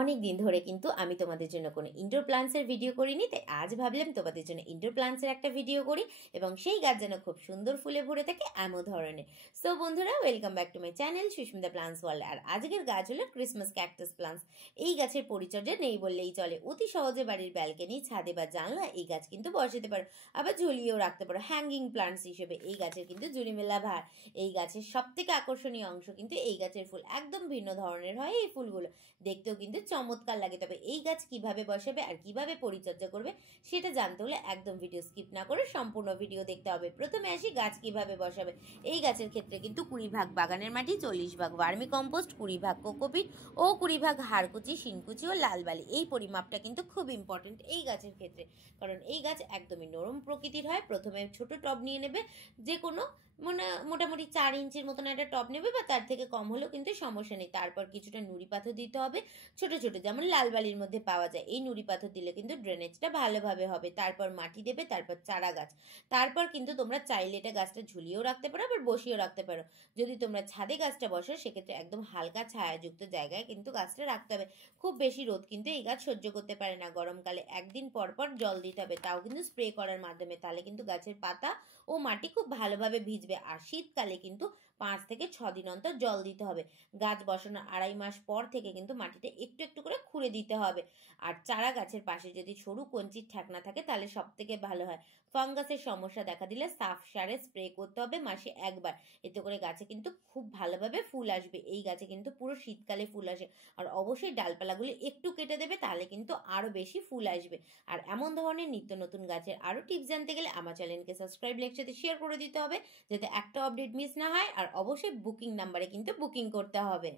অনেক দিন ধরে কিন্তু আমি তোমাদের জন্য কোনো ইনডোর প্লান্টসের ভিডিও করিনি, তাই আজ ভাবলাম তোমাদের জন্য ইনডোর প্লান্টসের একটা ভিডিও করি এবং সেই গাছ যেন খুব সুন্দর ফুলে ভরে থাকে এমন ধরনের। সো বন্ধুরা, welcome back to my channel Sushmita plants world. আর আজকের গাছ হলো ক্রিসমাস ক্যাকটাস প্লান্টস। এই গাছের পরিচর্যা নেই বললেই চলে। অতি সহজে বাড়ির ব্যালকনি, ছাদে বা জানলা এই গাছ কিন্তু বসাতে পারো, আবার ঝুলিয়েও রাখতে পারো হ্যাঙ্গিং প্লান্টস হিসেবে। এই গাছের কিন্তু জুড়ি মেলা ভার। এই গাছের সব থেকে আকর্ষণীয় অংশ কিন্তু এই গাছের ফুল একদম ভিন্ন ধরনের হয়। এই ফুলগুলো দেখতেও কিন্তু চমৎকার লাগে। তবে এই গাছ কিভাবে বসাবে আর কিভাবে পরিচর্যা করবে সেটা জানতে হলে একদম ভিডিও স্কিপ না করে সম্পূর্ণ ভিডিও দেখতে হবে। প্রথমে আসি গাছ কিভাবে বসাবে। এই গাছের ক্ষেত্রে কিন্তু 20 ভাগ বাগানের মাটি, 40 ভাগ ভার্মি কম্পোস্ট, 20 ভাগ কোকোপিট ও 20 ভাগ হাড়কুচি, শিনকুচি ও লাল বালি। এই পরিমাপটা কিন্তু খুব ইম্পর্টেন্ট এই গাছের ক্ষেত্রে, কারণ এই গাছ একদমই নরম প্রকৃতির হয়। প্রথমে ছোট টব নিয়ে নেবে, যে কোনো মোটামুটি 4 ইঞ্চির মতন একটা টব নেবে, বা তার থেকে কম হলেও কিন্তু সমস্যা নেই। তারপর কিছুটা নুড়ি পাথর দিতে হবে, ছোট ছোট, যেমন লাল বালির মধ্যে পাওয়া যায়। এই নুড়ি পাথর দিলে কিন্তু ড্রেনেজটা ভালোভাবে হবে। তারপর মাটি দেবে, তারপর চারা গাছ। তারপর কিন্তু তোমরা চাইলে এটা গাছটা ঝুলিয়েও রাখতে পারো, আবার বসিয়েও রাখতে পারো। যদি তোমরা ছাদে গাছটা বসো সেক্ষেত্রে একদম হালকা ছায়াযুক্ত জায়গায় কিন্তু গাছটা রাখতে হবে। খুব বেশি রোদ কিন্তু এই গাছ সহ্য করতে পারে না। গরমকালে একদিন পর পর জল দিতে হবে, তাও কিন্তু স্প্রে করার মাধ্যমে। তাহলে কিন্তু গাছের পাতা ও মাটি খুব ভালোভাবে ভিজবে। আর শীতকালে কিন্তু 5 থেকে 6 দিন অন্তর জল দিতে হবে। গাছ বসানোর 2.5 মাস পর থেকে কিন্তু মাটিটা একটু একটু করে খুঁড়ে দিতে হবে। আর চারা গাছের পাশে যদি সরু কঞ্চির ঠেকনা থাকে তাহলে সব থেকে ভালো হয়। ফাঙ্গাসের সমস্যা দেখা দিলে সাফ সারে স্প্রে করতে হবে মাসে একবার। এতে করে গাছে কিন্তু খুব ভালোভাবে ফুল আসবে। এই গাছে কিন্তু পুরো শীতকালে ফুল আসে। আর অবশ্যই ডালপালাগুলি একটু কেটে দেবে, তাহলে কিন্তু আরো বেশি ফুল আসবে। আর এমন ধরনের নিত্য নতুন গাছের আরো টিপস জানতে গেলে আমার চ্যানেলকে সাবস্ক্রাইব, লাইক সাথে শেয়ার করে দিতে হবে, যাতে একটা আপডেট মিস না হয়। আর অবশ্যই বুকিং নাম্বারে কিন্তু বুকিং করতে হবে।